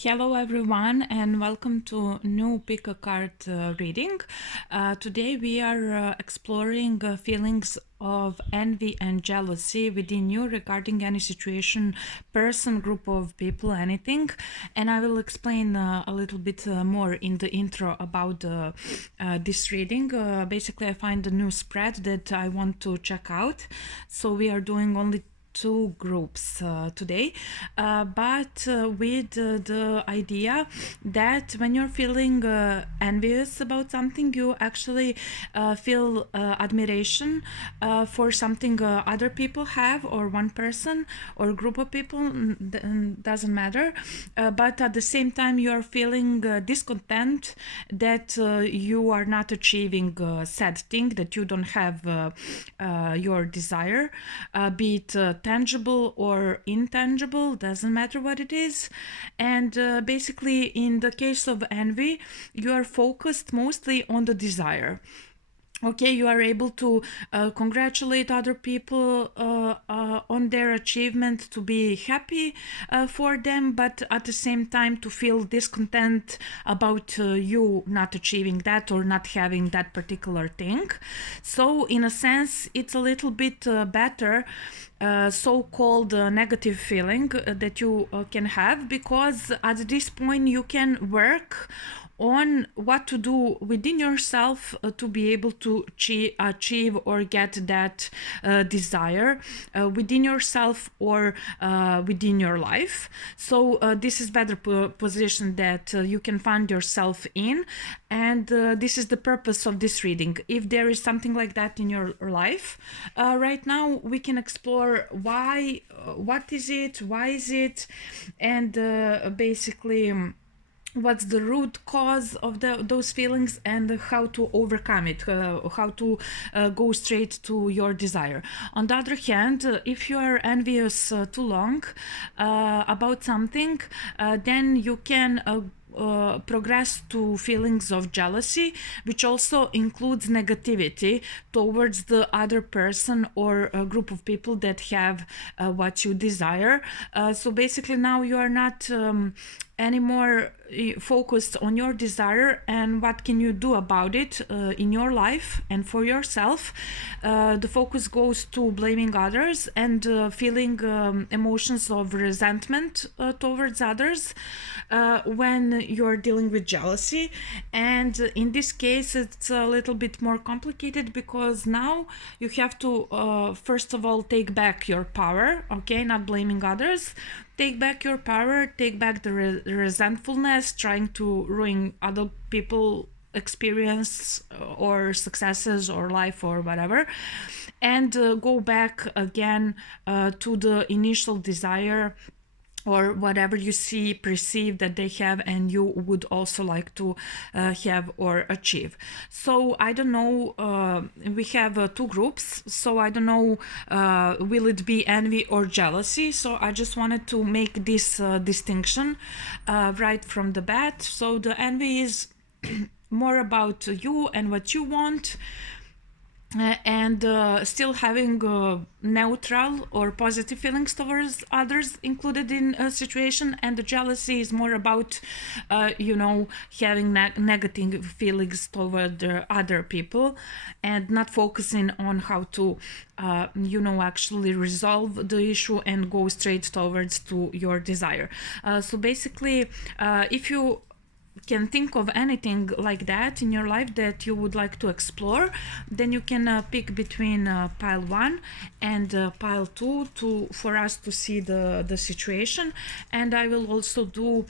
Hello everyone and welcome to new pick a card reading. Today we are exploring feelings of envy and jealousy within you regarding any situation, person, group of people, anything. And I will explain a little bit more in the intro about this reading. Basically, I find a new spread that I want to check out. So we are doing only two groups today, but with the idea that when you're feeling envious about something, you actually feel admiration for something other people have, or one person or group of people, doesn't matter, but at the same time you are feeling discontent that you are not achieving said thing, that you don't have your desire, be it tangible or intangible, doesn't matter what it is. And basically, in the case of envy, you are focused mostly on the desire. Okay, you are able to congratulate other people on their achievement, to be happy for them, but at the same time to feel discontent about you not achieving that or not having that particular thing. So in a sense, it's a little bit better so-called negative feeling that you can have, because at this point you can work on what to do within yourself to be able to achieve or get that desire within yourself or within your life. So this is better position that you can find yourself in, and this is the purpose of this reading. If there is something like that in your life right now, we can explore why, what is it, why is it, and basically what's the root cause of those feelings, and how to overcome it, how to go straight to your desire. On the other hand, if you are envious too long about something, then you can progress to feelings of jealousy, which also includes negativity towards the other person or a group of people that have what you desire. So basically now you are not anymore focused on your desire and what can you do about it in your life and for yourself. The focus goes to blaming others and feeling emotions of resentment towards others when you're dealing with jealousy. And in this case it's a little bit more complicated, because now you have to first of all take back your power, okay, not blaming others. Take back your power, take back the resentfulness, trying to ruin other people experience or successes or life or whatever, and go back again to the initial desire or whatever you see, perceive that they have and you would also like to have or achieve. So I don't know, we have two groups, so I don't know, will it be envy or jealousy? So I just wanted to make this distinction right from the bat. So the envy is more about you and what you want, and still having neutral or positive feelings towards others included in a situation. And the jealousy is more about having negative feelings toward other people and not focusing on how to actually resolve the issue and go straight towards to your desire. So basically, if you can think of anything like that in your life that you would like to explore, then you can pick between pile 1 and pile 2 for us to see the situation. And I will also do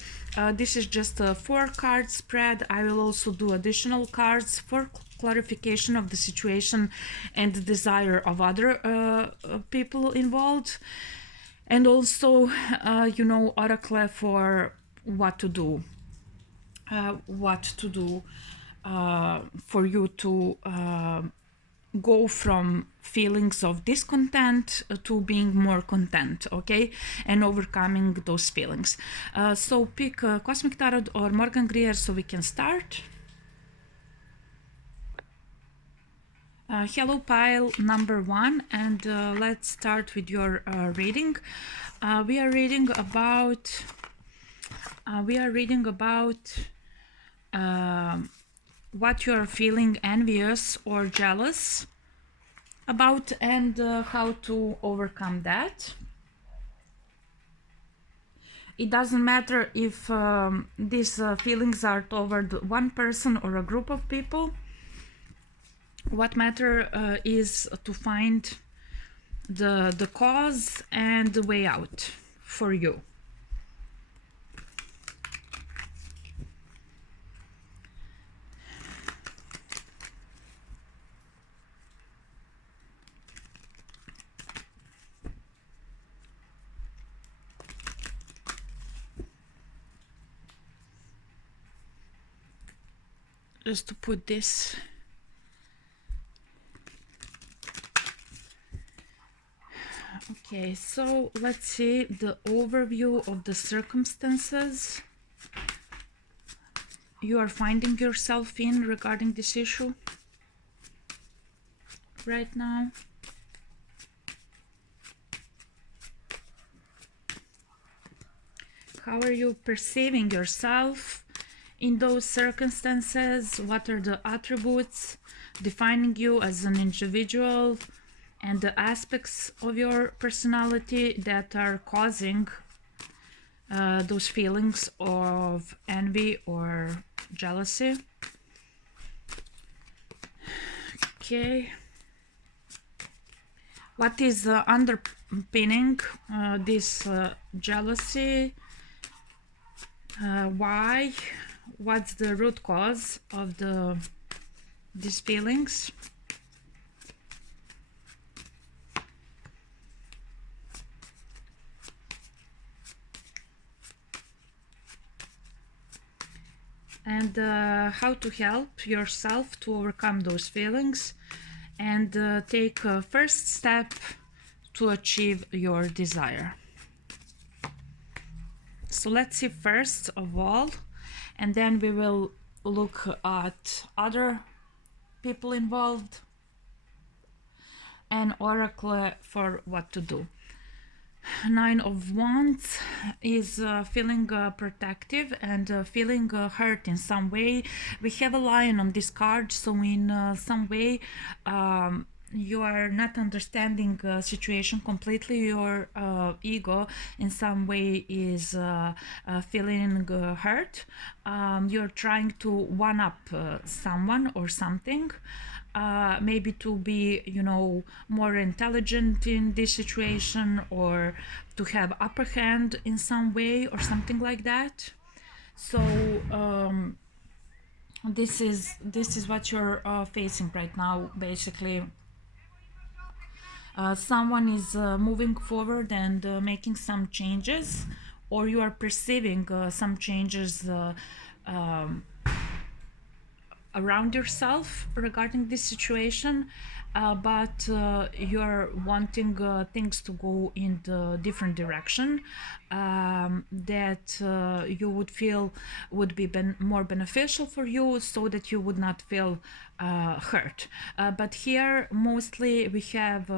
this is just a 4-card spread. I will also do additional cards for clarification of the situation and the desire of other people involved, and also oracle for what to do for you to go from feelings of discontent to being more content, okay, and overcoming those feelings. So pick Cosmic Tarot or Morgan Greer so we can start. Hello, pile number 1, and let's start with your reading. We are reading about We are reading about what you are feeling envious or jealous about, and how to overcome that. It doesn't matter if these feelings are toward one person or a group of people. What matter is to find the cause and the way out for you. Just to put this. Okay, so let's see the overview of the circumstances you are finding yourself in regarding this issue right now. How are you perceiving yourself in those circumstances? What are the attributes defining you as an individual and the aspects of your personality that are causing those feelings of envy or jealousy? Okay. What is underpinning this jealousy? Why? What's the root cause of these feelings? And how to help yourself to overcome those feelings and take a first step to achieve your desire. So let's see first of all, and then we will look at other people involved and oracle for what to do. Nine of Wands is feeling protective and feeling hurt in some way. We have a lion on this card, so in some way you are not understanding the situation completely. Your ego in some way is feeling hurt. You're trying to one up someone or something. Maybe to be, more intelligent in this situation, or to have upper hand in some way or something like that. So this is what you're facing right now, basically. Someone is moving forward and making some changes, or you are perceiving some changes around yourself regarding this situation, but you're wanting things to go in the different direction that you would feel would be more beneficial for you, so that you would not feel hurt. But here mostly we have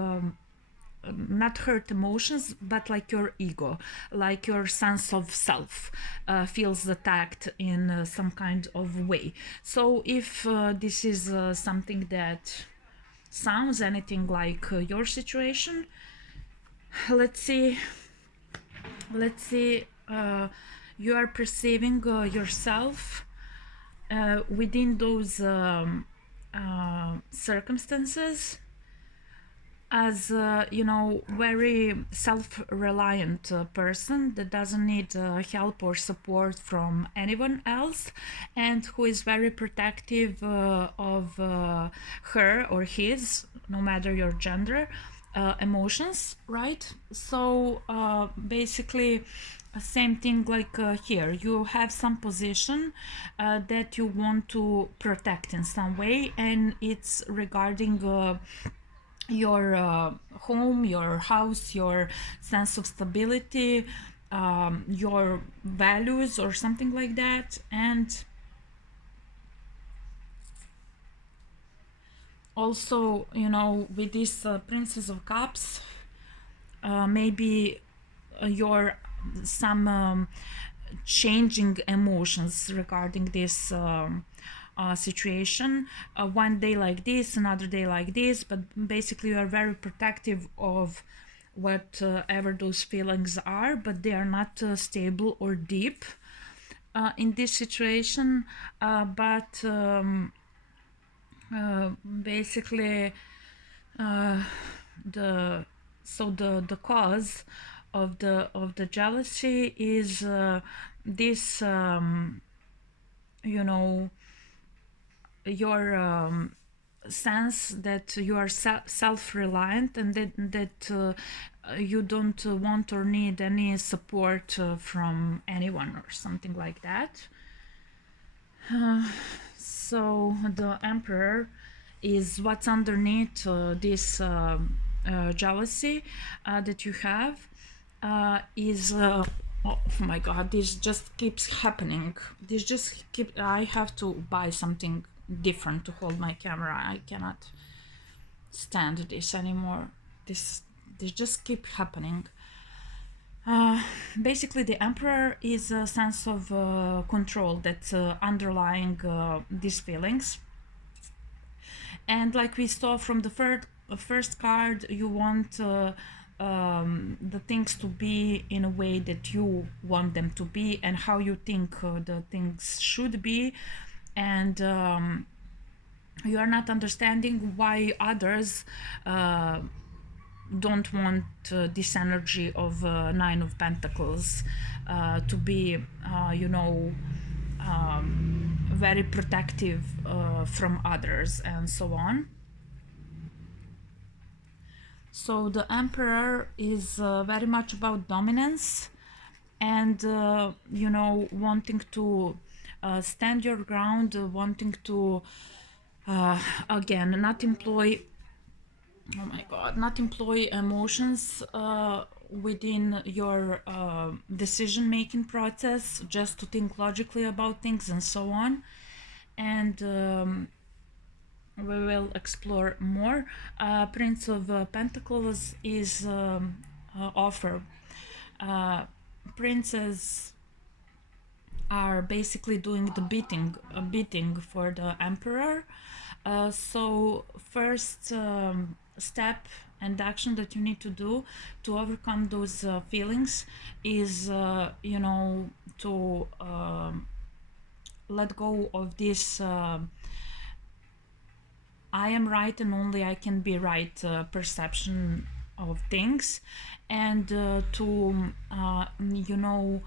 not hurt emotions, but like your ego, like your sense of self feels attacked in some kind of way. So if this is something that sounds anything like your situation, let's see you are perceiving yourself within those circumstances as very self-reliant person that doesn't need help or support from anyone else, and who is very protective of her or his, no matter your gender, emotions, right? So basically same thing like here. You have some position that you want to protect in some way, and it's regarding your home, your house, your sense of stability, your values or something like that. And also, with this Princess of Cups, maybe your some changing emotions regarding this situation. One day like this, another day like this, but basically you are very protective of whatever those feelings are, but they are not stable or deep in this situation. But basically the the cause of the jealousy is this you know, your sense that you are self-reliant, and that you don't want or need any support from anyone or something like that. So the emperor is what's underneath this jealousy that you have. Is oh my god, this just keeps happening. I have to buy something different to hold my camera. I cannot stand this anymore. This just keep happening. Basically, the emperor is a sense of control that's underlying these feelings. And like we saw from the first card, you want the things to be in a way that you want them to be, and how you think the things should be. And you are not understanding why others don't want this energy of Nine of Pentacles to be, you know, very protective from others and so on. So the emperor is very much about dominance and, you know, wanting to stand your ground, wanting to, again, not employ, oh my god, not employ emotions within your decision-making process, just to think logically about things and so on. And we will explore more. Prince of Pentacles is offer. Princes are basically doing the beating for the emperor. So first step and action that you need to do to overcome those feelings is, you know, to let go of this I am right and only I can be right perception of things, and to you know,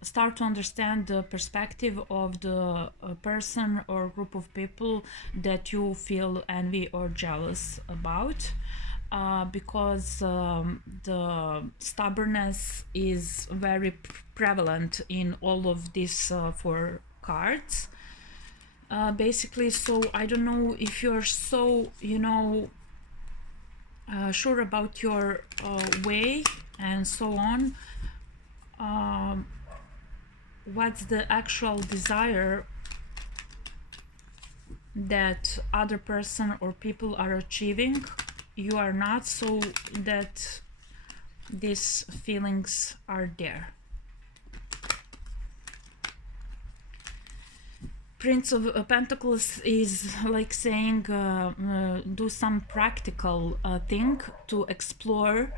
start to understand the perspective of the person or group of people that you feel envy or jealous about, because the stubbornness is very prevalent in all of these four cards. Basically, so I don't know if you're so, you know, sure about your way and so on. What's the actual desire that other person or people are achieving? You are not, so that these feelings are there. Prince of Pentacles is like saying do some practical thing to explore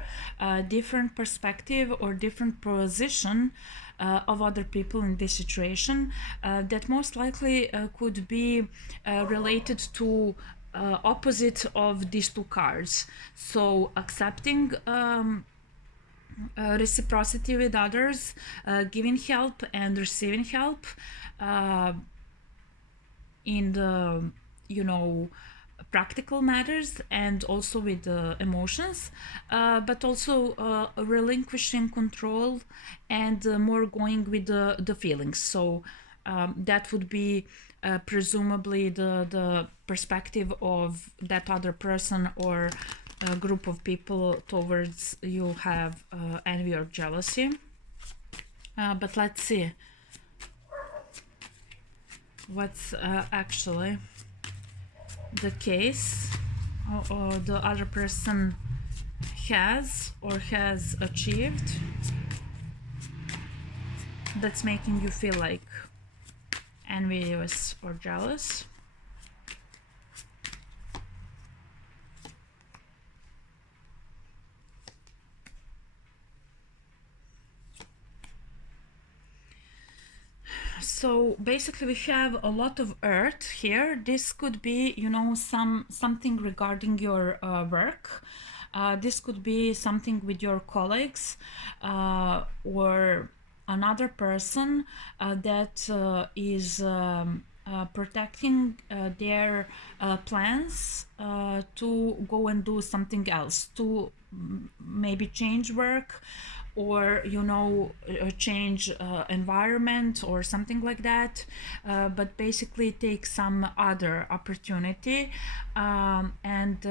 different perspective or different position of other people in this situation that most likely could be related to opposite of these two cards. So accepting reciprocity with others, giving help and receiving help in the, you know, practical matters, and also with the emotions, but also relinquishing control and more going with the feelings. So that would be presumably the perspective of that other person or a group of people towards you have envy or jealousy. But let's see what's actually the case. The other person has or has achieved that's making you feel like envious or jealous. So basically we have a lot of earth here. This could be, you know, something regarding your work. This could be something with your colleagues or another person that is protecting their plans to go and do something else, to maybe change work, or you know, change environment or something like that, but basically take some other opportunity and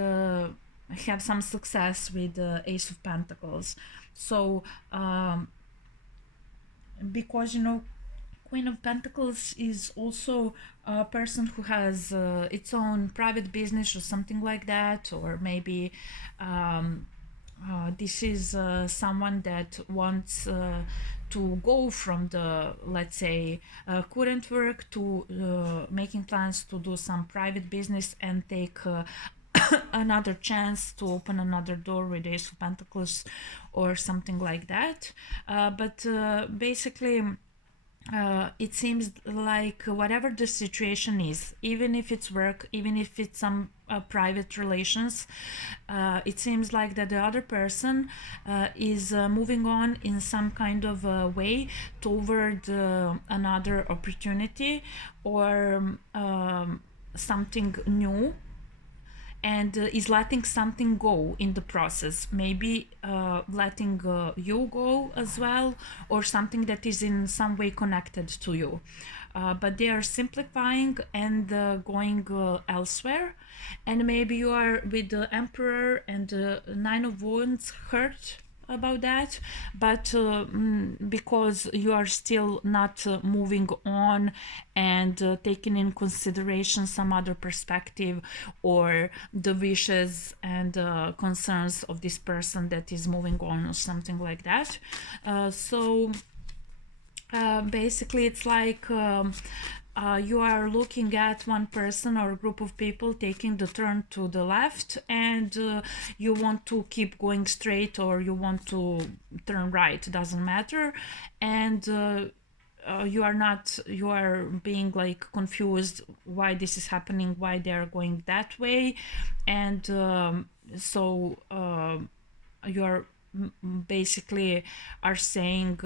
have some success with the Ace of Pentacles. So because you know, Queen of Pentacles is also a person who has its own private business or something like that, or maybe this is someone that wants to go from the, let's say, current work to making plans to do some private business and take another chance to open another door with Ace of Pentacles or something like that. But basically, it seems like whatever the situation is, even if it's work, even if it's some private relations, it seems like that the other person is moving on in some kind of way toward another opportunity or something new, and is letting something go in the process, maybe letting you go as well, or something that is in some way connected to you, but they are simplifying and going elsewhere. And maybe you are with the Emperor and the Nine of Wands hurt about that, but because you are still not moving on and taking in consideration some other perspective or the wishes and concerns of this person that is moving on or something like that. So basically it's like you are looking at one person or a group of people taking the turn to the left, and you want to keep going straight or you want to turn right, doesn't matter. And you are being like confused why this is happening, why they are going that way. And so you are basically are saying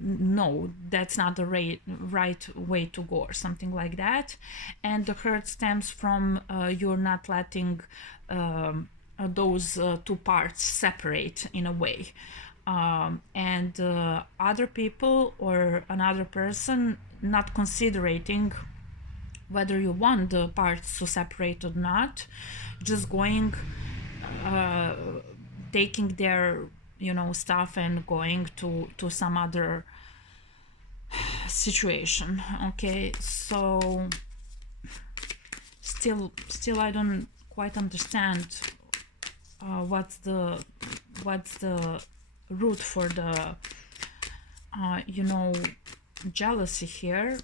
no, that's not the right way to go or something like that. And the hurt stems from you're not letting those two parts separate in a way. And other people or another person not considering whether you want the parts to separate or not, just going taking their, you know, stuff and going to some other situation. Okay, so still I don't quite understand what's the root for the you know, jealousy here,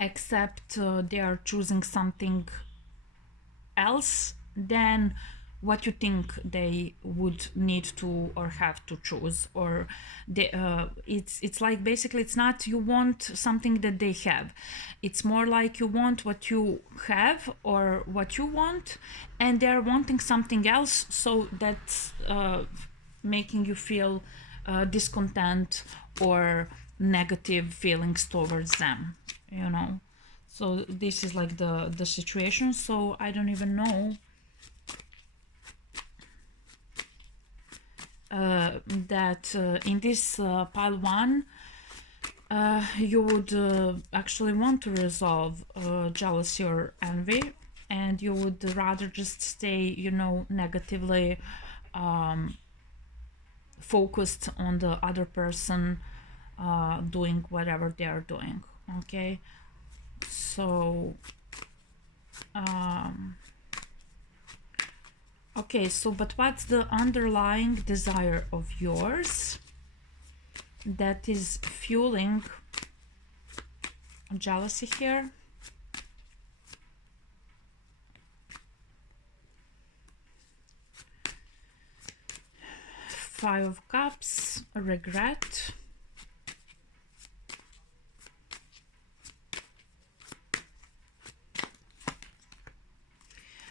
except they are choosing something else than what you think they would need to or have to choose. Or they, it's like basically it's not you want something that they have, it's more like you want what you have or what you want, and they're wanting something else, so that's making you feel discontent or negative feelings towards them, you know. So this is like the situation. So I don't even know that in this pile one you would actually want to resolve jealousy or envy, and you would rather just stay, you know, negatively focused on the other person doing whatever they are doing. Okay, so Okay, so but what's the underlying desire of yours that is fueling jealousy here? Five of Cups, regret.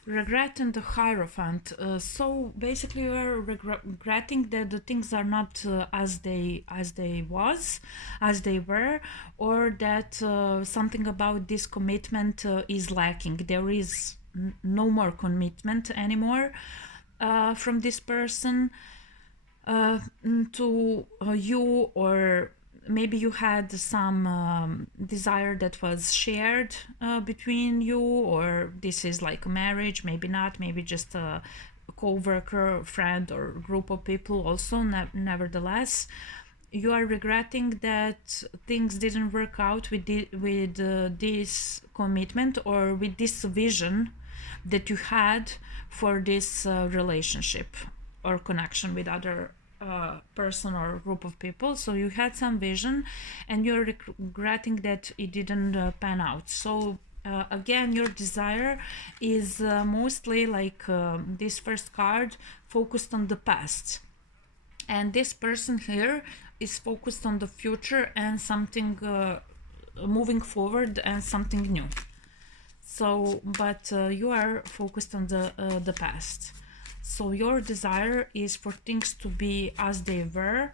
Regret and the Hierophant. So basically you are regretting that the things are not as they were, or that something about this commitment is lacking. There is no more commitment anymore from this person to you, or maybe you had some desire that was shared between you, or this is like a marriage, maybe not, maybe just a co-worker, friend, or group of people also. Nevertheless, you are regretting that things didn't work out with this commitment, or with this vision that you had for this relationship or connection with other person or group of people. So you had some vision and you're regretting that it didn't pan out. So again, your desire is mostly like this first card, focused on the past, and this person here is focused on the future and something moving forward and something new. So but you are focused on the past. So your desire is for things to be as they were,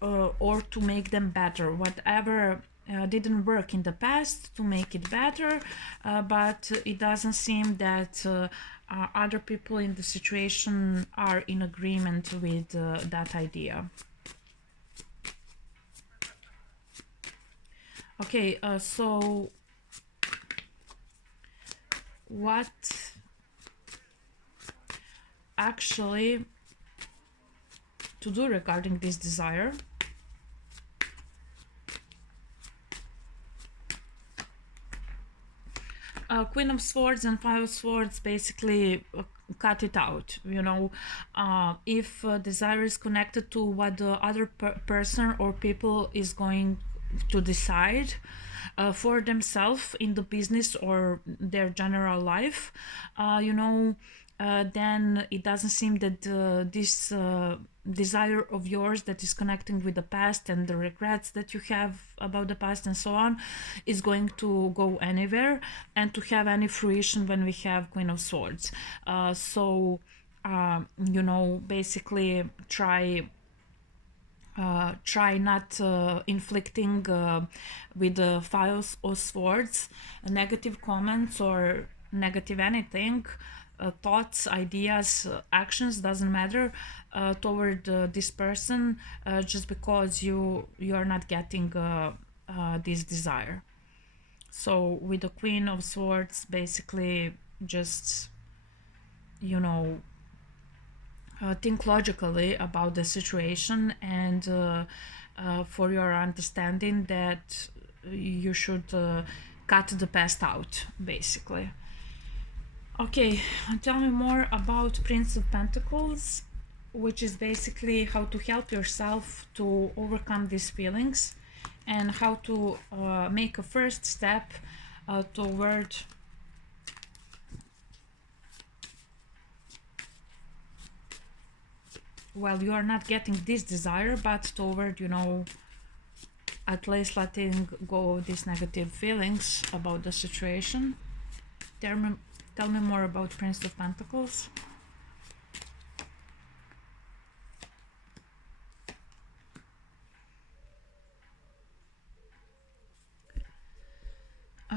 or to make them better. Whatever didn't work in the past, to make it better, but it doesn't seem that other people in the situation are in agreement with that idea. Okay, so what actually to do regarding this desire? Queen of Swords and Five of Swords basically cut it out. You know, if desire is connected to what the other person or people is going to decide for themselves in the business or their general life, you know, then it doesn't seem that this desire of yours that is connecting with the past and the regrets that you have about the past and so on is going to go anywhere and to have any fruition when we have Queen of Swords. So you know, basically try not inflicting with the Five of Swords negative comments or negative anything, thoughts, ideas, actions, doesn't matter, toward this person, just because you are not getting this desire. So with the Queen of Swords, basically just, you know, think logically about the situation, and for your understanding that you should cut the past out, basically. Okay, tell me more about Prince of Pentacles, which is basically how to help yourself to overcome these feelings and how to make a first step toward well, you are not getting this desire, but toward, you know, at least letting go of these negative feelings about the situation. Tell me more about Prince of Pentacles.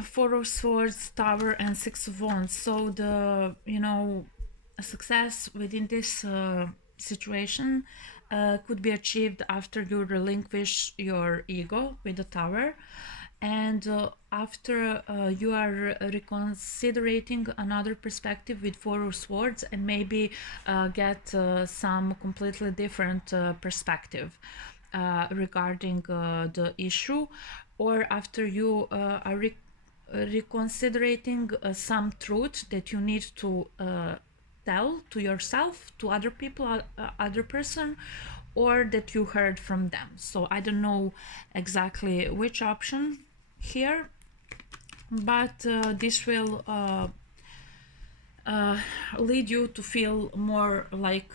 Four of Swords, Tower, and Six of Wands. So the, you know, success within this situation could be achieved after you relinquish your ego with the Tower, and after you are reconsidering another perspective with Four of Swords, and maybe get some completely different perspective regarding the issue, or after you are reconsidering some truth that you need to tell to yourself, to other people, other person, or that you heard from them. So I don't know exactly which option here, but this will lead you to feel more like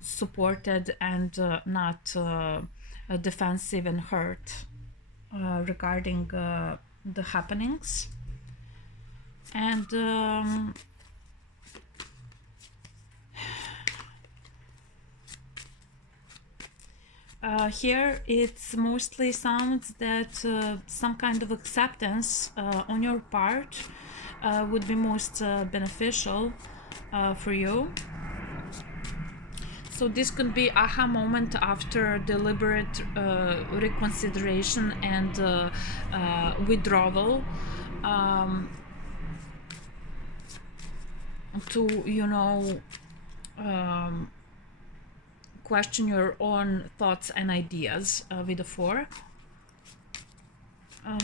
supported and not defensive and hurt regarding the happenings. And here it's mostly sounds that some kind of acceptance on your part would be most beneficial for you. So this could be aha moment after deliberate reconsideration and withdrawal, to, you know, question your own thoughts and ideas with the 4.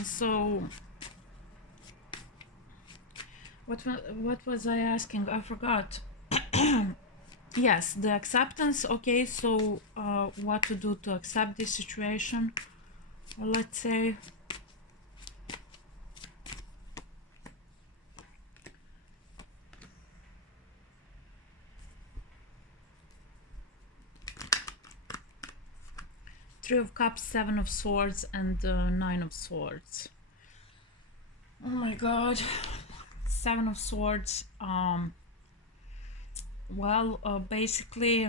So what was I asking? I forgot. Yes, the acceptance. Okay, so what to do to accept this situation? Well, let's say Three of Cups, Seven of Swords, and Nine of Swords. Oh my God, Seven of Swords. Well, basically,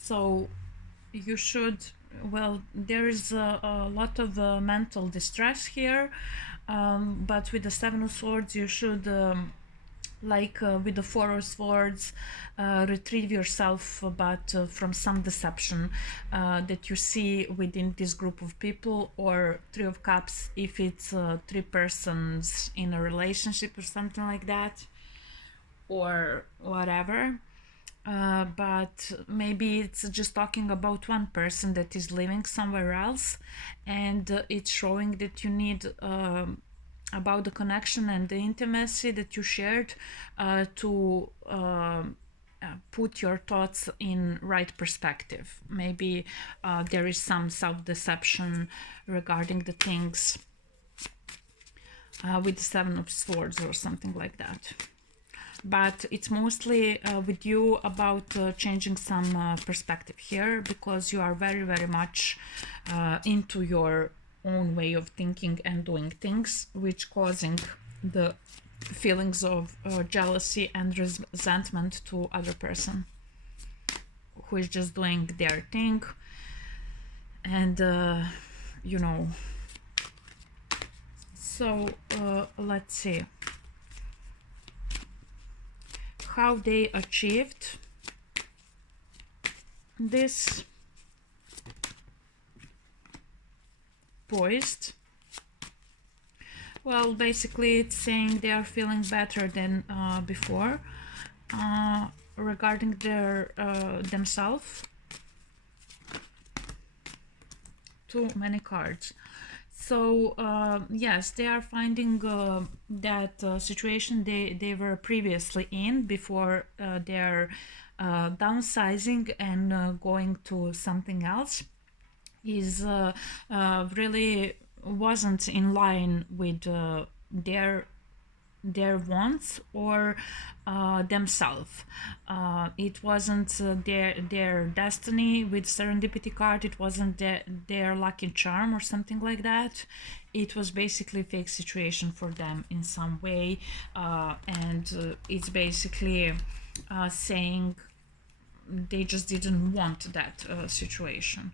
so you should, well, there is a lot of mental distress here, but with the Seven of Swords you should like with the Four of Swords, retrieve yourself, but from some deception that you see within this group of people, or Three of Cups if it's 3 persons in a relationship or something like that, or whatever. But maybe it's just talking about one person that is living somewhere else, and it's showing that you need about the connection and the intimacy that you shared to put your thoughts in right perspective. Maybe there is some self-deception regarding the things with the Seven of Swords or something like that. But it's mostly with you about changing some perspective here, because you are very, very much into your own way of thinking and doing things, which causing the feelings of jealousy and resentment to other person who is just doing their thing. And you know, so let's see how they achieved this. Poised. Well, basically it's saying they are feeling better than before regarding their themselves. Too many cards. So yes, they are finding that situation they were previously in before they're downsizing and going to something else is really wasn't in line with their wants or themselves. It wasn't their destiny with serendipity card. It wasn't their lucky charm or something like that. It was basically a fake situation for them in some way, and it's basically saying they just didn't want that situation.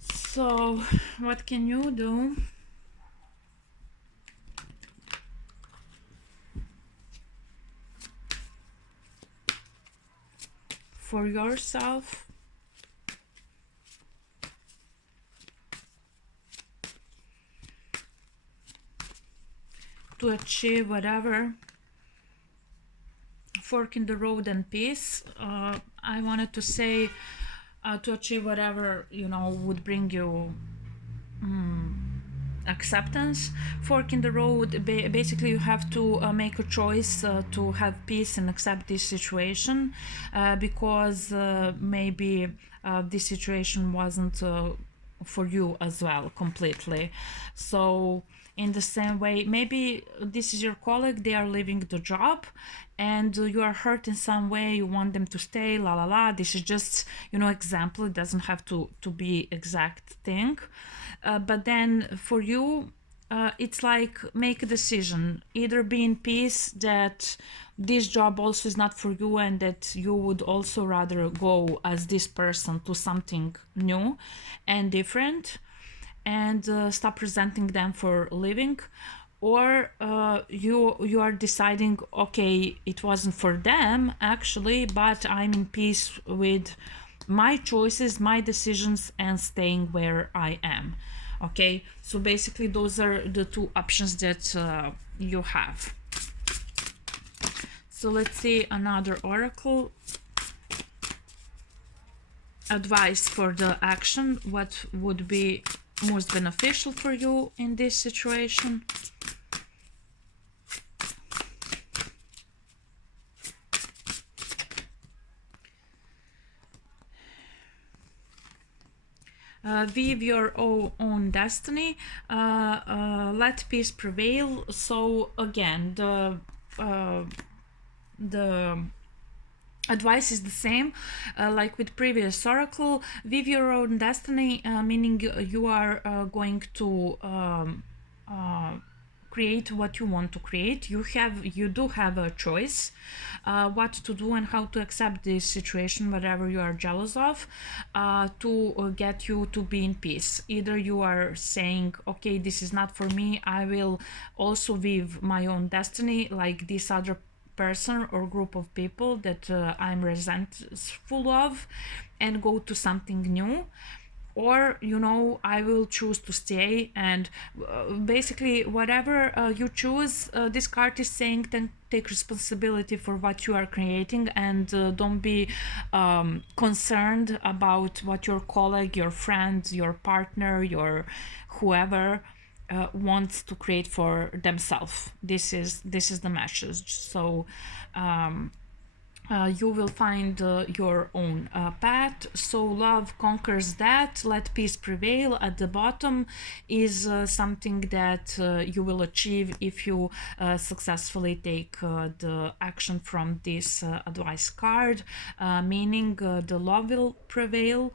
So what can you do? For yourself to achieve whatever? Fork in the road and peace. I wanted to say to achieve whatever, you know, would bring you acceptance. Fork in the road, basically you have to make a choice to have peace and accept this situation, because maybe this situation wasn't for you as well completely. So in the same way, maybe this is your colleague, they are leaving the job and you are hurt in some way, you want them to stay, la la la. This is just, you know, example. It doesn't have to be exact thing. But then for you, it's like make a decision, either be in peace that this job also is not for you and that you would also rather go as this person to something new and different, and stop resenting them for leaving. Or you are deciding, okay, it wasn't for them actually, but I'm in peace with my choices, my decisions, and staying where I am. Okay, so basically those are the two options that you have. So let's see another oracle. Advice for the action. What would be most beneficial for you in this situation? Weave your own destiny. Let peace prevail. So again, the advice is the same, like with previous oracle. Weave your own destiny, meaning you are going to create what you want to create. You do have a choice what to do and how to accept this situation, whatever you are jealous of, to get you to be in peace. Either you are saying, okay, this is not for me, I will also weave my own destiny like this other person or group of people that I'm resentful of, and go to something new. Or, you know, I will choose to stay, and basically whatever you choose, this card is saying, then take responsibility for what you are creating, and don't be concerned about what your colleague, your friend, your partner, your whoever wants to create for themselves. This is the message. So you will find your own path. So love conquers that. Let peace prevail. At the bottom is something that you will achieve if you successfully take the action from this advice card, meaning the love will prevail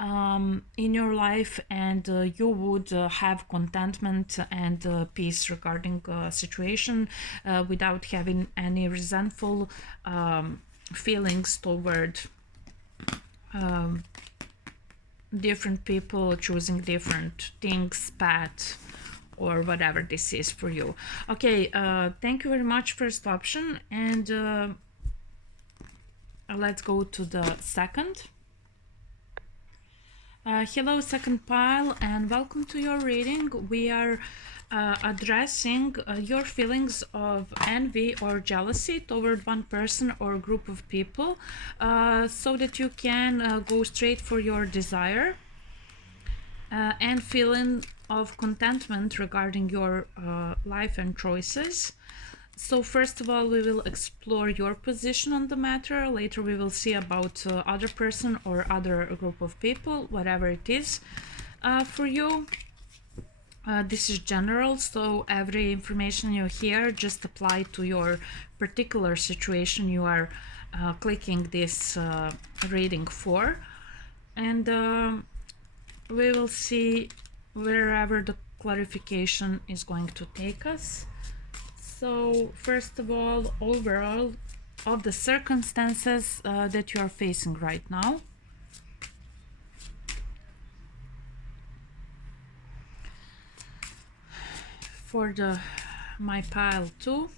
in your life, and you would have contentment and peace regarding situation without having any resentful feelings toward different people choosing different things, path, or whatever this is for you. Okay, thank you very much, first option, and let's go to the second. Hello, second pile, and welcome to your reading. We are addressing your feelings of envy or jealousy toward one person or group of people, so that you can go straight for your desire and feeling of contentment regarding your life and choices. So first of all, we will explore your position on the matter. Later we will see about other person or other group of people, whatever it is for you. This is general, so every information you hear just apply to your particular situation you are clicking this reading for. And we will see wherever the clarification is going to take us. So first of all, overall of the circumstances that you are facing right now. For my pile 2.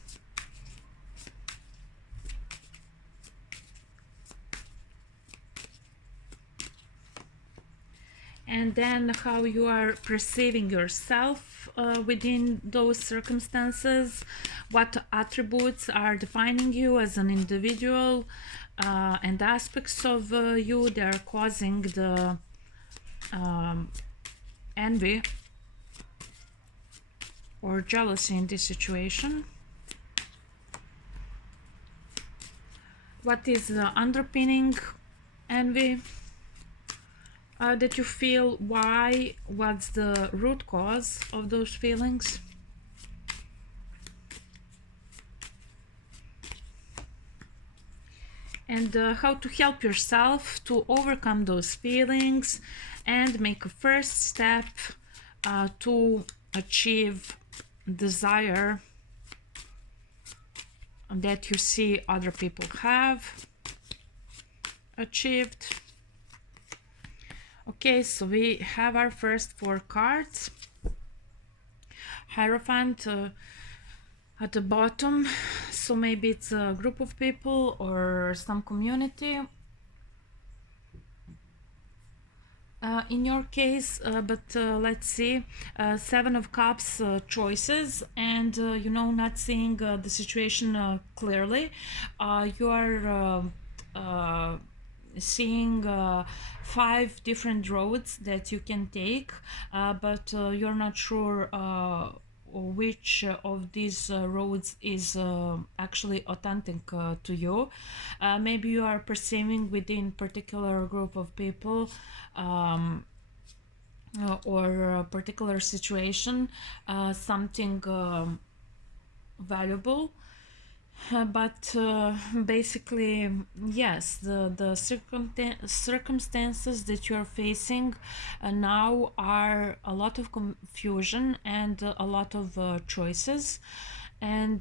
And then how you are perceiving yourself within those circumstances, what attributes are defining you as an individual, and aspects of you that are causing the envy or jealousy in this situation? What is the underpinning envy that you feel? Why? What's the root cause of those feelings? And how to help yourself to overcome those feelings and make a first step to achieve desire that you see other people have achieved. Okay, so we have our first 4 cards. Hierophant at the bottom, so maybe it's a group of people or some community. In your case, but let's see, 7 of Cups, choices, and you know, not seeing the situation clearly. You are seeing 5 different roads that you can take, but you're not sure which of these roads is actually authentic to you. Maybe you are perceiving within particular group of people or a particular situation something valuable. But basically, yes, the circumstances that you're facing now are a lot of confusion and a lot of choices, and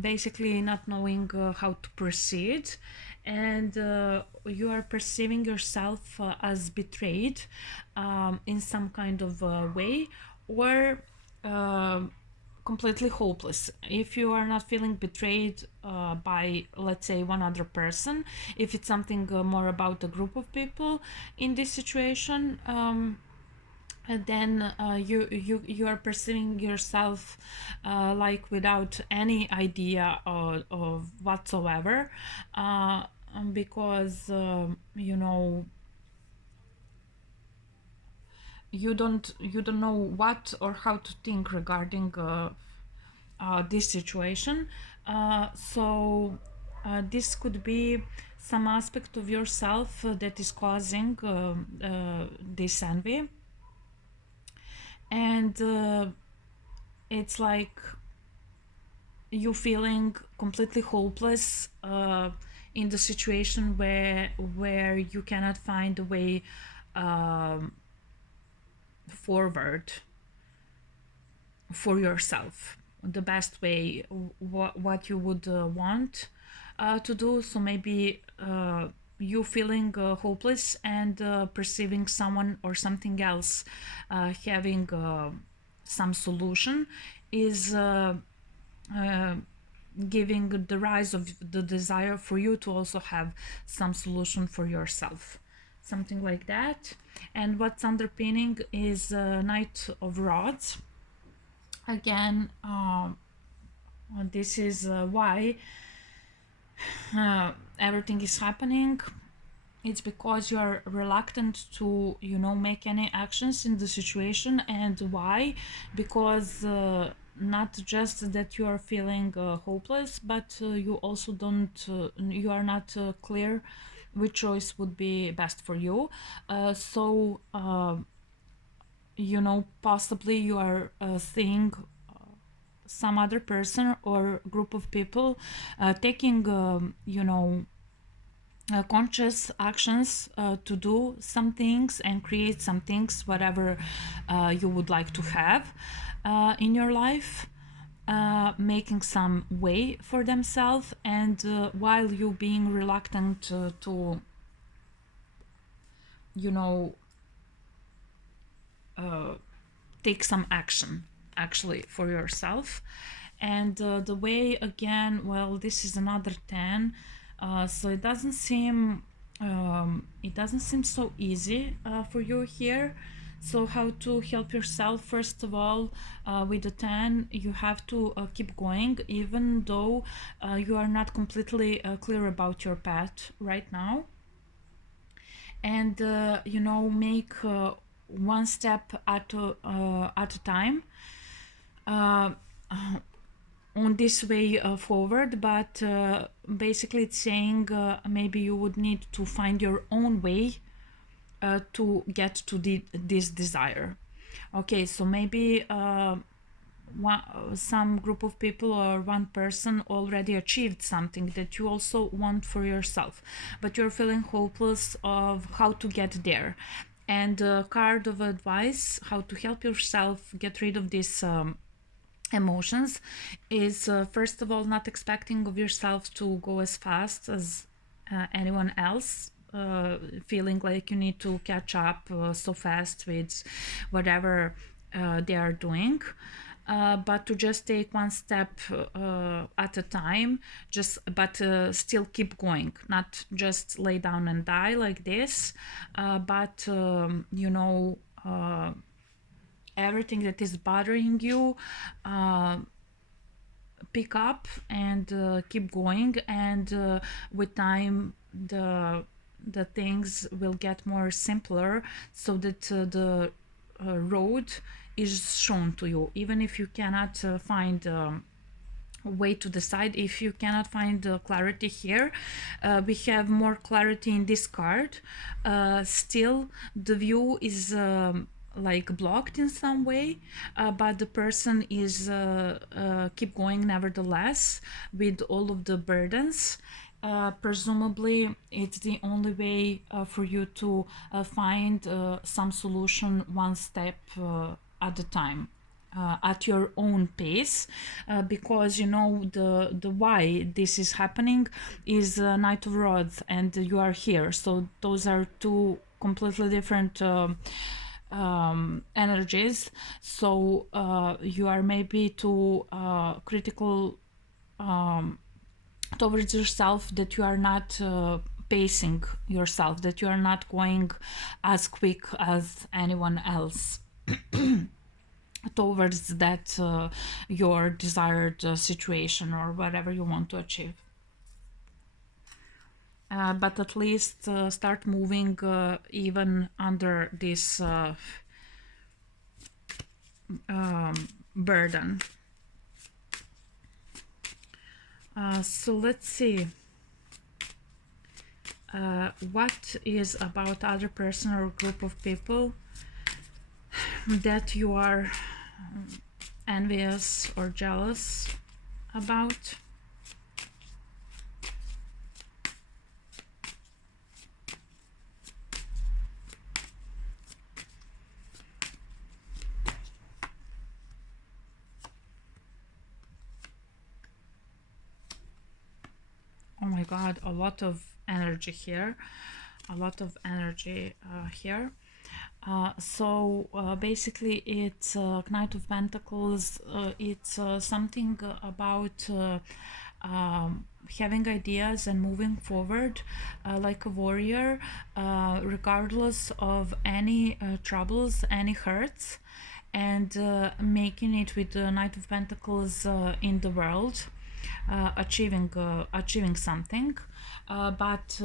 basically not knowing how to proceed. And you are perceiving yourself as betrayed in some kind of way, or completely hopeless. If you are not feeling betrayed by, let's say, one other person, if it's something more about a group of people in this situation, then you are perceiving yourself like without any idea of whatsoever, because you know, you don't know what or how to think regarding this situation. So this could be some aspect of yourself that is causing this envy, and it's like you feeling completely hopeless in the situation where you cannot find a way forward for yourself, the best way, what you would want to do. So maybe you feeling hopeless and perceiving someone or something else having some solution is giving the rise of the desire for you to also have some solution for yourself, something like that. And what's underpinning is Knight of Rods. Again, this is why everything is happening. It's because you are reluctant to, you know, make any actions in the situation. And why? Because not just that you are feeling hopeless, but you also don't you are not clear which choice would be best for you. So you know, possibly you are seeing some other person or group of people taking you know, conscious actions to do some things and create some things, whatever you would like to have in your life, making some way for themselves, and while you being reluctant to, you know, take some action actually for yourself. And the way, again, well, this is another 10, so it doesn't seem so easy for you here. So how to help yourself? First of all, with the 10, you have to keep going, even though you are not completely clear about your path right now. And you know, make one step at a time. uh, on this way forward, but basically it's saying maybe you would need to find your own way to get to this desire. Okay, so maybe some group of people or one person already achieved something that you also want for yourself, but you're feeling hopeless of how to get there. And a card of advice how to help yourself get rid of this emotions is first of all not expecting of yourself to go as fast as anyone else, feeling like you need to catch up so fast with whatever they are doing, but to just take one step at a time, just but still keep going, not just lay down and die like this, but everything that is bothering you, pick up and keep going, and with time the things will get more simpler, so that the road is shown to you, even if you cannot find way to decide. If you cannot find clarity here, we have more clarity in this card. Still the view is like blocked in some way, but the person is keep going nevertheless with all of the burdens. Presumably it's the only way for you to find some solution one step at a time, at your own pace, because the why this is happening is Knight of Rods, and you are here, so those are two completely different energies. So you are maybe too critical towards yourself, that you are not pacing yourself, that you are not going as quick as anyone else towards that your desired situation or whatever you want to achieve. But at least start moving even under this burden. So let's see what is about other person or group of people that you are envious or jealous about. Oh my god, a lot of energy here, a lot of energy here. So basically it's Knight of Pentacles. It's something about having ideas and moving forward like a warrior, regardless of any troubles, any hurts, and making it with the Knight of Pentacles in the world, achieving something, but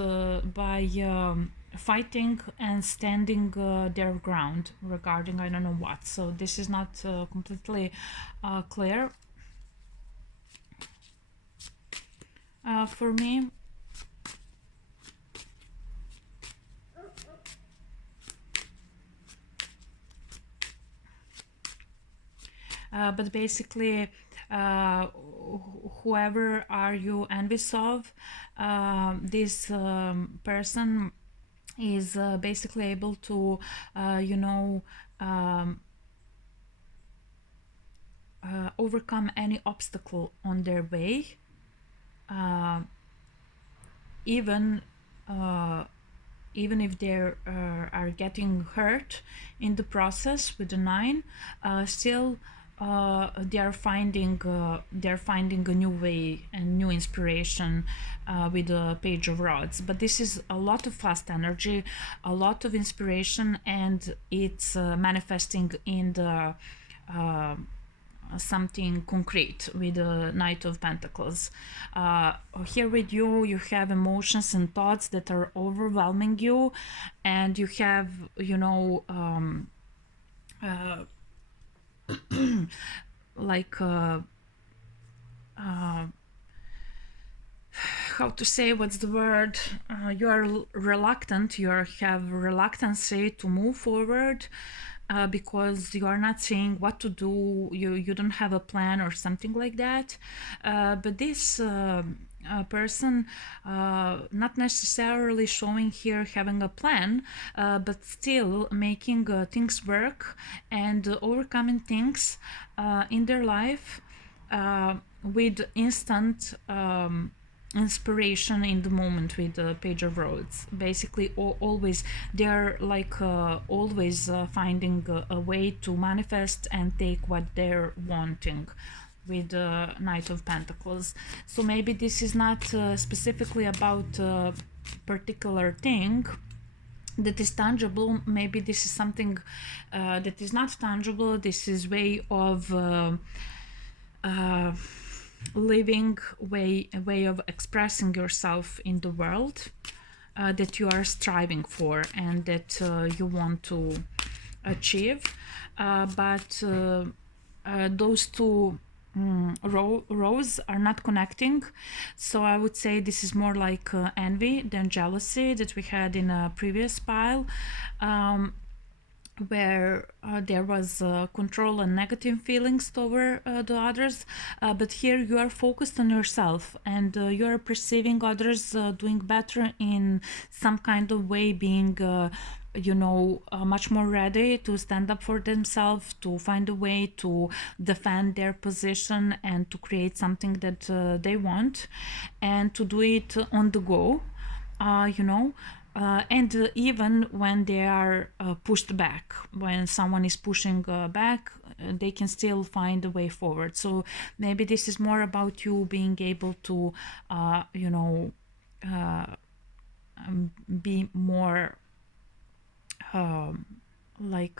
by fighting and standing their ground regarding I don't know what. So this is not completely clear for me. But basically whoever are you envious of, this person is basically able to overcome any obstacle on their way, even if they are getting hurt in the process with the 9, still they are finding a new way and new inspiration with the Page of Rods. But this is a lot of fast energy, a lot of inspiration, and it's manifesting in the something concrete with the Knight of Pentacles. Here with you have emotions and thoughts that are overwhelming you, and you have like how to say, what's the word, you are reluctant, you have reluctancy to move forward because you are not seeing what to do, you don't have a plan or something like that. But this person not necessarily showing here having a plan, but still making things work and overcoming things in their life with instant inspiration in the moment, with the page of roads. Basically always they're like always finding a way to manifest and take what they're wanting with the Knight of Pentacles. So maybe this is not specifically about a particular thing that is tangible. Maybe this is something that is not tangible. This is way of living, a way of expressing yourself in the world that you are striving for and that you want to achieve. But those two rows are not connecting. So I would say this is more like envy than jealousy that we had in a previous pile, where there was control and negative feelings toward the others. But here you are focused on yourself, and you are perceiving others doing better in some kind of way, being much more ready to stand up for themselves, to find a way to defend their position and to create something that they want, and to do it on the go, and even when they are pushed back, when someone is pushing back, they can still find a way forward. So maybe this is more about you being able to be more like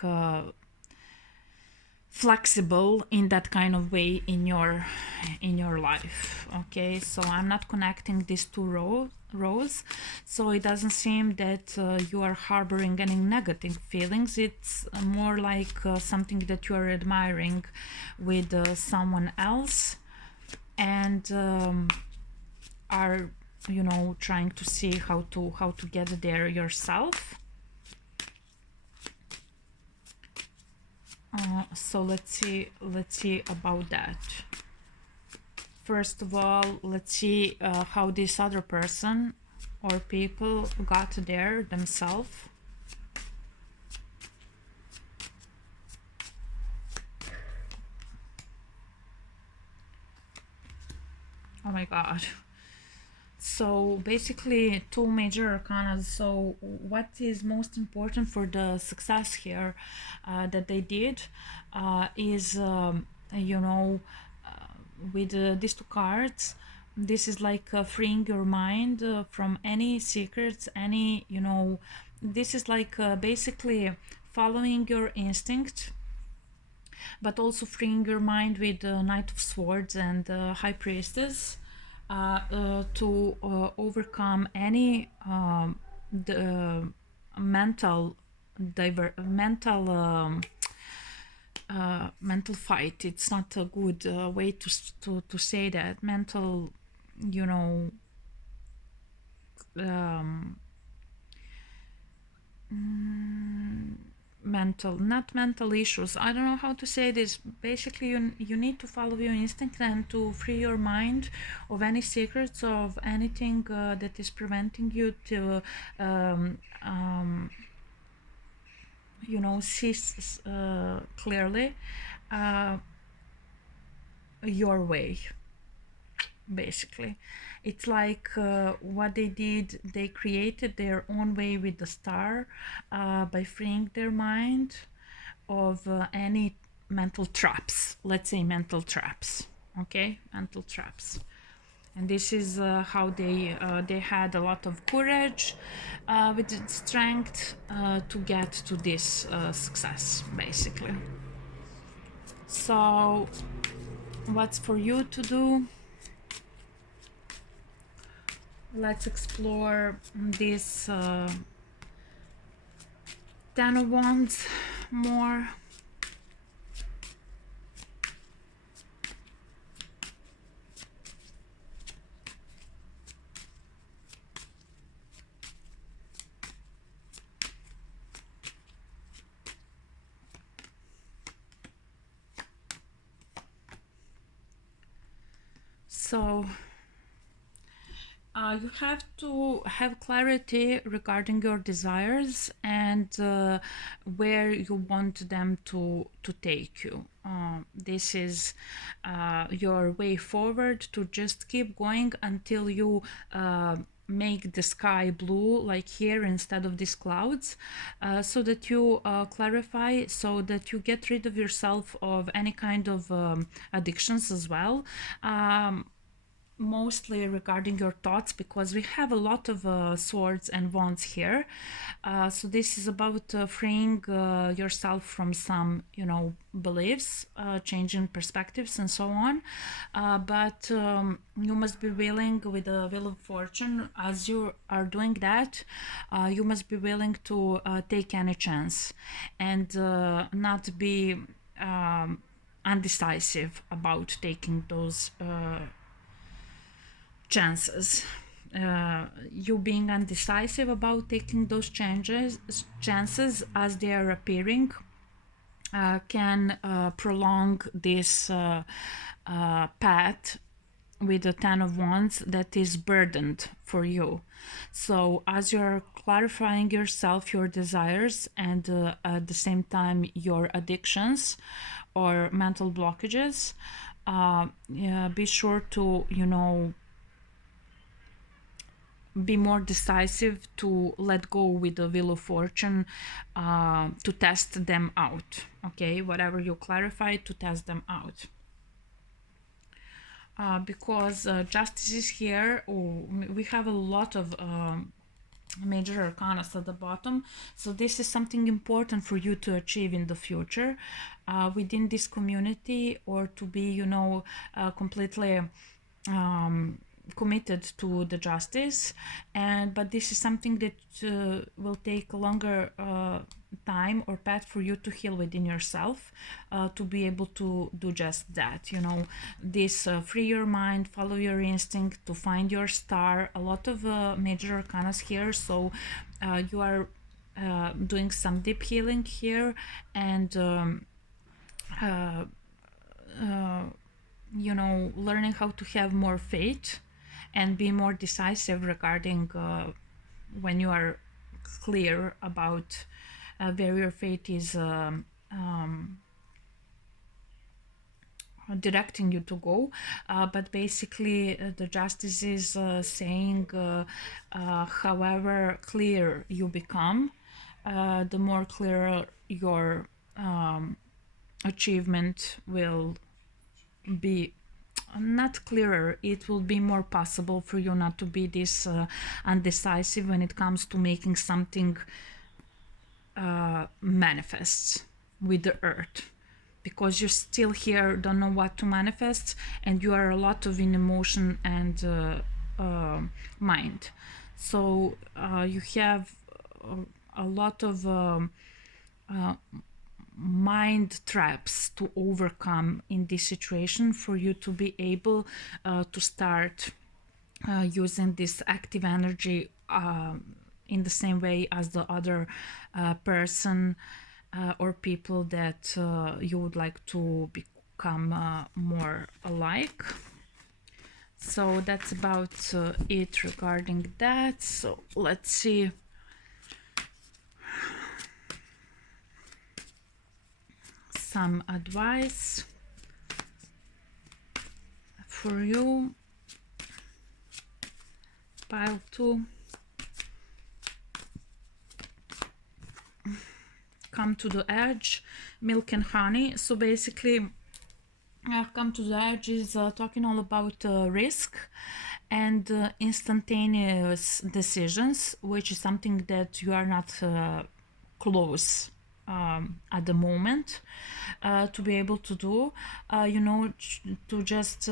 flexible in that kind of way in your life. Okay, so I'm not connecting these two rows, so it doesn't seem that you are harboring any negative feelings. It's more like something that you are admiring with someone else, and are trying to see how to get there yourself. So let's see about that. First of all, let's see how this other person or people got there themselves. Oh my god. So basically two major arcana. So what is most important for the success here that they did is with these two cards, this is like freeing your mind from any secrets, any this is like basically following your instinct, but also freeing your mind with the Knight of Swords and High Priestess to overcome any the mental mental fight. It's not a good way to say that. Mental, not mental issues. I don't know how to say this. Basically, you need to follow your instinct and to free your mind of any secrets, of anything that is preventing you to see clearly your way. Basically, it's like what they did, they created their own way with the star by freeing their mind of any mental traps. Let's say mental traps. Okay, mental traps. And this is how they had a lot of courage with strength to get to this success, basically. So what's for you to do? Let's explore this Ten of Wands more. So you have to have clarity regarding your desires and where you want them to take you. This is your way forward to just keep going until you make the sky blue, like here, instead of these clouds, so that you clarify, so that you get rid of yourself of any kind of addictions as well. Mostly regarding your thoughts, because we have a lot of swords and wands here. So this is about freeing yourself from some, beliefs, changing perspectives and so on. But you must be willing, with the wheel of fortune, as you are doing that, you must be willing to take any chance and not be undecisive about taking those chances. You being undecisive about taking those chances as they are appearing can prolong this path with the Ten of Wands that is burdened for you. So as you're clarifying yourself, your desires, and at the same time your addictions or mental blockages, be sure to, be more decisive to let go with the wheel of fortune, to test them out. Okay, whatever you clarify, to test them out. Because justice is here. We have a lot of major arcanas at the bottom, so this is something important for you to achieve in the future within this community, or to be, completely committed to the justice. But this is something that will take a longer time or path for you to heal within yourself, to be able to do just that. This free your mind, follow your instinct, to find your star. A lot of major arcanas here, so you are doing some deep healing here, and learning how to have more faith and be more decisive regarding when you are clear about where your fate is directing you to go. But basically the justice is saying however clear you become, the more clear your achievement will be. Not clearer, it will be more possible for you not to be this undecisive when it comes to making something manifest with the earth, because you're still here, don't know what to manifest, and you are a lot of in emotion and mind. So you have a lot of mind traps to overcome in this situation, for you to be able to start using this active energy in the same way as the other person or people that you would like to become more alike. So that's about it regarding that. So let's see. Some advice for you. Pile 2. Come to the edge. Milk and honey. So basically, come to the edge is talking all about risk and instantaneous decisions, which is something that you are not close at the moment to be able to do, to just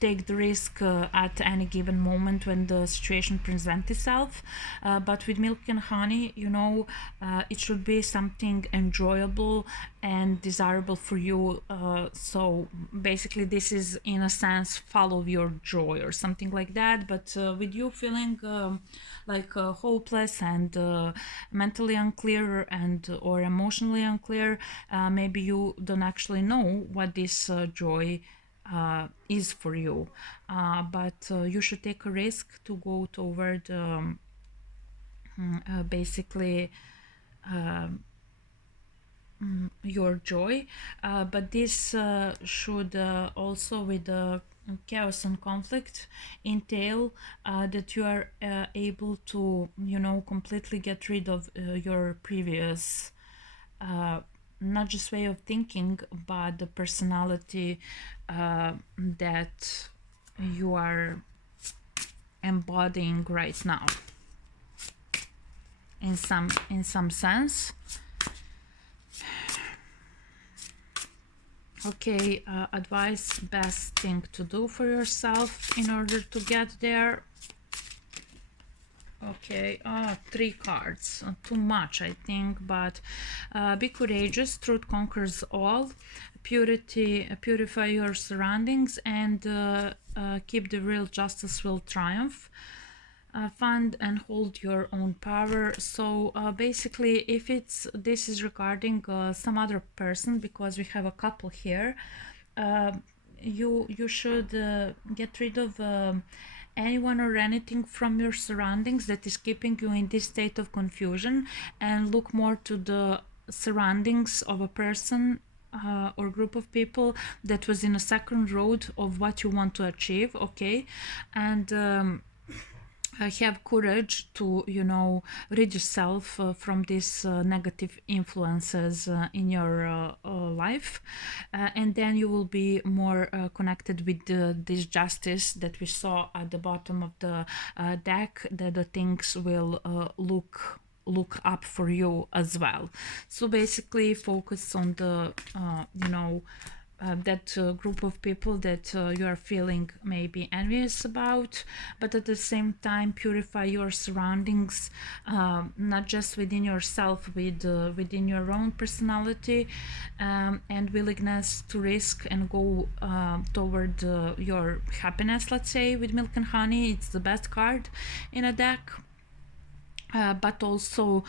take the risk at any given moment when the situation presents itself. But with milk and honey, it should be something enjoyable and desirable for you. So basically this is, in a sense, follow your joy or something like that. But with you feeling like hopeless and mentally unclear and or emotionally unclear, maybe you don't actually know what this joy is for you, but you should take a risk to go toward basically your joy, but this should also, with the chaos and conflict, entail that you are able to, completely get rid of your previous not just way of thinking, but the personality that you are embodying right now, in some sense. Okay, advice: best thing to do for yourself in order to get there. Okay, 3 cards, too much I think, but be courageous, truth conquers all, purify your surroundings, and keep the real, justice will triumph. Fund and hold your own power. So basically, if this is regarding some other person, because we have a couple here, you should get rid of anyone or anything from your surroundings that is keeping you in this state of confusion, and look more to the surroundings of a person or group of people that was in a second road of what you want to achieve. Okay, and have courage to rid yourself from these negative influences in your life, and then you will be more connected with this justice that we saw at the bottom of the deck, that the things will look up for you as well. So basically focus on the that group of people that you are feeling maybe envious about, but at the same time purify your surroundings, not just within yourself, within your own personality, and willingness to risk and go toward your happiness. Let's say with Milk and Honey, it's the best card in a deck. But also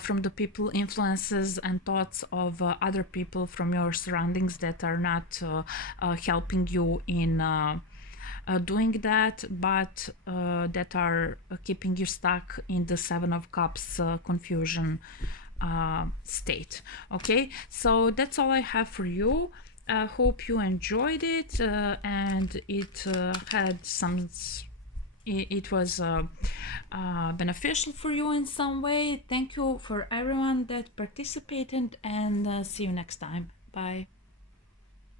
from the people, influences, and thoughts of other people from your surroundings that are not helping you in doing that, but that are keeping you stuck in the Seven of Cups confusion state. Okay, so that's all I have for you. Hope you enjoyed it, and it had some. It was beneficial for you in some way. Thank you for everyone that participated, and see you next time. Bye.